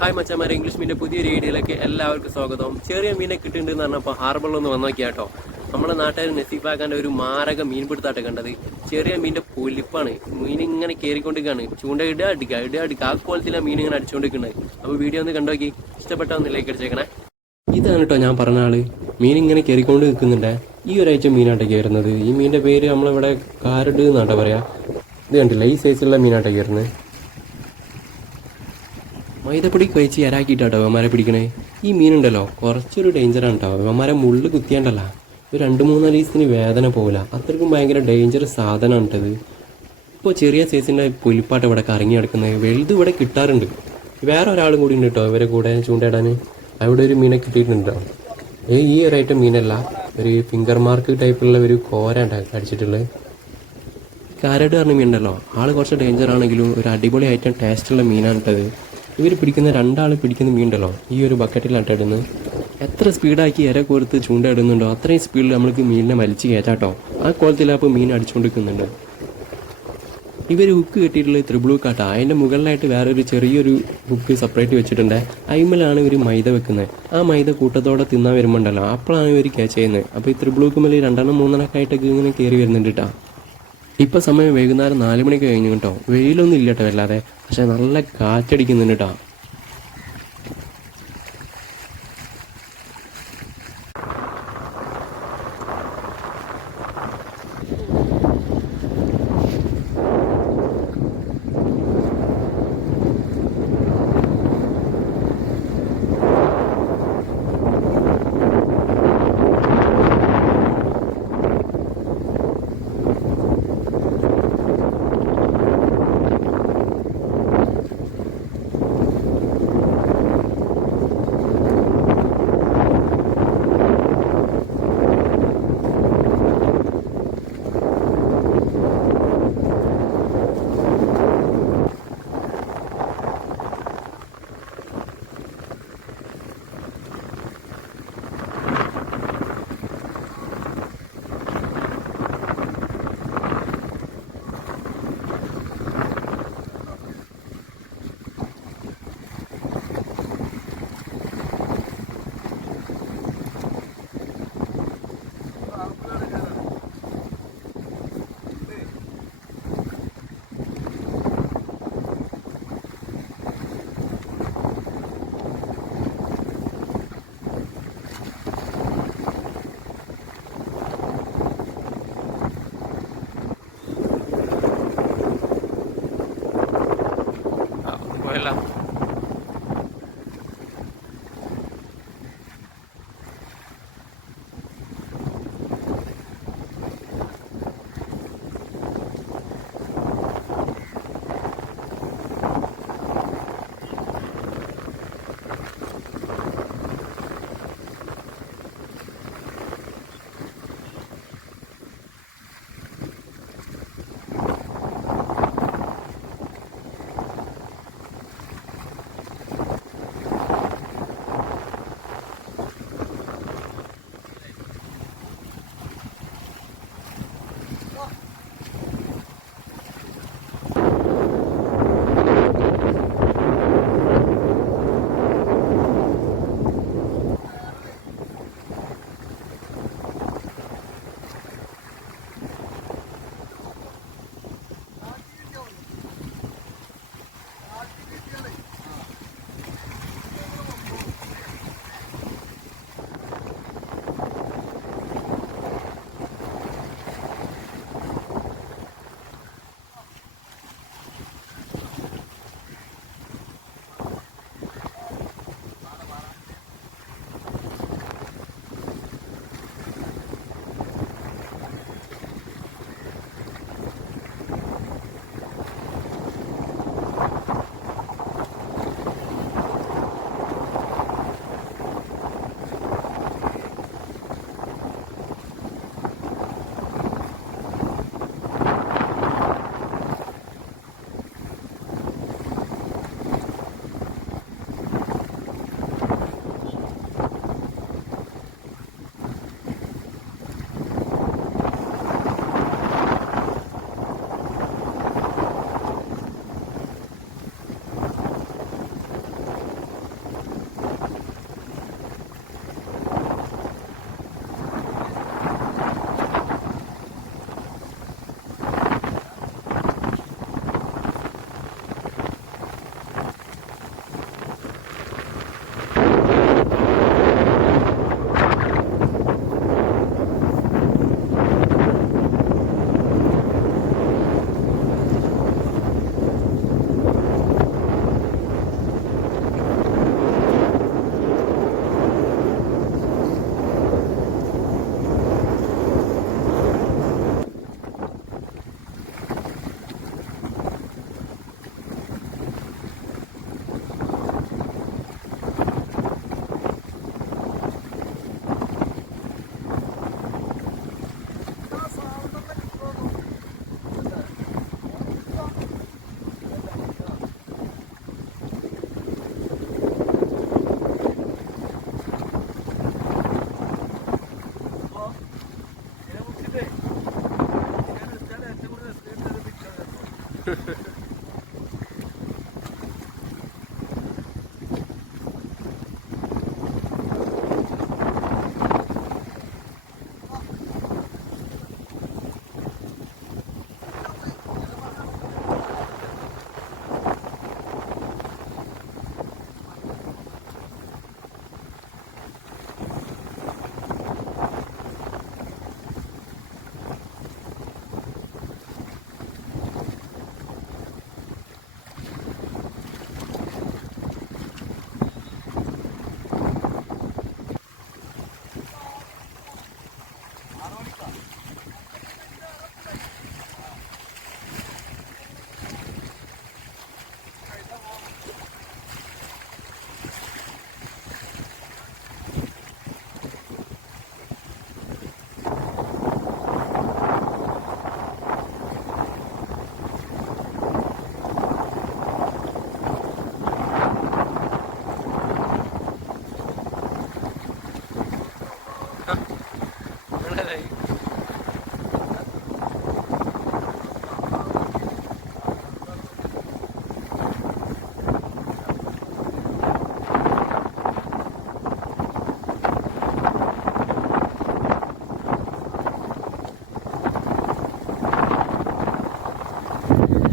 Hi മച്ചാമാരെ, English മീൻ്റെ പുതിയൊരു വീഡിയോയിലേക്ക് എല്ലാവർക്കും സ്വാഗതം. ചെറിയ മീനെ കിട്ടുന്നുണ്ടെന്ന് പറഞ്ഞപ്പോൾ ഹാർബറിലൊന്ന് വന്നു നോക്കിയാ കേട്ടോ. നമ്മളെ നാട്ടുകാർ നസീഫാക്കാൻ്റെ ഒരു മാരക മീൻപിടുത്താട്ടെ കണ്ടത്. ചെറിയ മീൻ്റെ പൊലിപ്പാണ്. മീൻ ഇങ്ങനെ കയറിക്കൊണ്ടിരിക്കുകയാണ്. ചൂണ്ട ഇടുക അടിക്കുക ആ കോലത്തിലാണ് മീൻ ഇങ്ങനെ അടിച്ചുകൊണ്ടിരിക്കുന്നത്. അപ്പോൾ വീഡിയോ ഒന്ന് കണ്ടു നോക്കി. ഇഷ്ടപ്പെട്ട ഒന്ന് ലൈക്ക് അടിച്ചേക്കണേ. ഇതാണ് കേട്ടോ ഞാൻ പറഞ്ഞ ആള്. മീൻ ഇങ്ങനെ കയറിക്കൊണ്ട് നിൽക്കുന്നുണ്ട്. ഈ ഒരാഴ്ച മീനാട്ടെ കയറുന്നത്. ഈ മീനിൻ്റെ പേര് നമ്മളിവിടെ കാരട് എന്നാട്ടോ പറയാ. ഇത് കണ്ടില്ല, ഈ സൈസിലുള്ള മീനാട്ടെ കയറുന്നത്. മൈദപ്പൊടി കഴിച്ച് ഇരാക്കിയിട്ടാട്ടോ ഇവന്മാരെ പിടിക്കണേ. ഈ മീനുണ്ടല്ലോ കുറച്ചൊരു ഡേഞ്ചറാണ് കേട്ടോ. ഇവന്മാരെ മുള്ളു കുത്തിയാണ്ടല്ല ഒരു 2-3 ദിവസത്തിന് വേദന പോകില്ല. അത്രയ്ക്കും ഭയങ്കര ഡേഞ്ചറസ് സാധനമാണ് കേട്ടത്. ഇപ്പോൾ ചെറിയ സൈസിൻ്റെ പുലിപ്പാട്ട് ഇവിടെ കറങ്ങി കിടക്കുന്നത്. വലുത് ഇവിടെ കിട്ടാറുണ്ട്. വേറെ ഒരാളും കൂടി ഉണ്ട് കേട്ടോ ഇവരെ കൂടെ ചൂണ്ടയിടാൻ. അവിടെ ഒരു മീനെ കിട്ടിയിട്ടുണ്ടോ. ഈ ഒരു ഐറ്റം മീനല്ല, ഒരു ഫിംഗർ മാർക്ക് ടൈപ്പുള്ള ഒരു കോര അടിച്ചിട്ടുള്ളത്. കാരട് പറഞ്ഞ മീനുണ്ടല്ലോ, ആള് കുറച്ച് ഡേഞ്ചറാണെങ്കിലും ഒരു അടിപൊളി ഐറ്റം ടേസ്റ്റുള്ള മീനാണ് കേട്ടത്. ഇവർ പിടിക്കുന്ന 2 ആൾ പിടിക്കുന്ന മീനുണ്ടല്ലോ ഈ ഒരു ബക്കറ്റിലാണ് ഇടുന്നത്. എത്ര സ്പീഡാക്കി ഇര കോർത്ത് ചൂണ്ട ഇടുന്നുണ്ടോ അത്രയും സ്പീഡിൽ നമ്മൾക്ക് മീനിനെ വലിച്ച് കയറ്റാട്ടോ. ആ കോലത്തിലപ്പോൾ മീൻ അടിച്ചുകൊണ്ടിരിക്കുന്നുണ്ട്. ഇവർ ഹുക്ക് കെട്ടിയിട്ടുള്ള ത്രിബിൾ ഹുക്കാട്ടോ. അതിൻ്റെ മുകളിലായിട്ട് വേറൊരു ചെറിയൊരു ഹുക്ക് സെപ്പറേറ്റ് വെച്ചിട്ടുണ്ട്. അതിന്മേലാണ് ഇവർ മൈദ വെക്കുന്നത്. ആ മൈദ കൂട്ടത്തോടെ തിന്നാൻ വരുമ്പോണ്ടല്ലോ അപ്പോഴാണ് ഇവർ ക്യാച്ച് ചെയ്യുന്നത്. അപ്പോൾ ഈ ത്രിബിൾ ഹുക്ക് മേലെ 2-3 ആയിട്ടൊക്കെ ഇങ്ങനെ കയറി വരുന്നുണ്ട് കേട്ടോ. ഇപ്പം സമയം വൈകുന്നേരം 4 മണിക്ക് കഴിഞ്ഞു കേട്ടോ. വെയിലൊന്നും ഇല്ല കേട്ടോ വല്ലാതെ, പക്ഷെ നല്ല കാറ്റടിക്കുന്നുണ്ട് കേട്ടോ.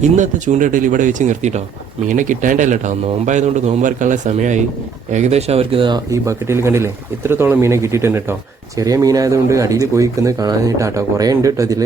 ഇന്നത്തെ ചൂണ്ടയിടൽ ഇവിടെ വെച്ച് നിർത്തിയിട്ടോ. മീനെ കിട്ടാണ്ടല്ല കേട്ടോ, നോമ്പായതുകൊണ്ട് നോമ്പറക്കാനുള്ള സമയമായി. ഏകദേശം അവർക്ക് ഈ ബക്കറ്റിൽ കണ്ടില്ലേ ഇത്രത്തോളം മീനെ കിട്ടിയിട്ടുണ്ട് കേട്ടോ. ചെറിയ മീനായതുകൊണ്ട് അടിയിൽ പോയി നിൽക്കുന്നത് കാണാനായിട്ടാട്ടോ. കുറേ ഉണ്ട് കേട്ടോ ഇതിൽ.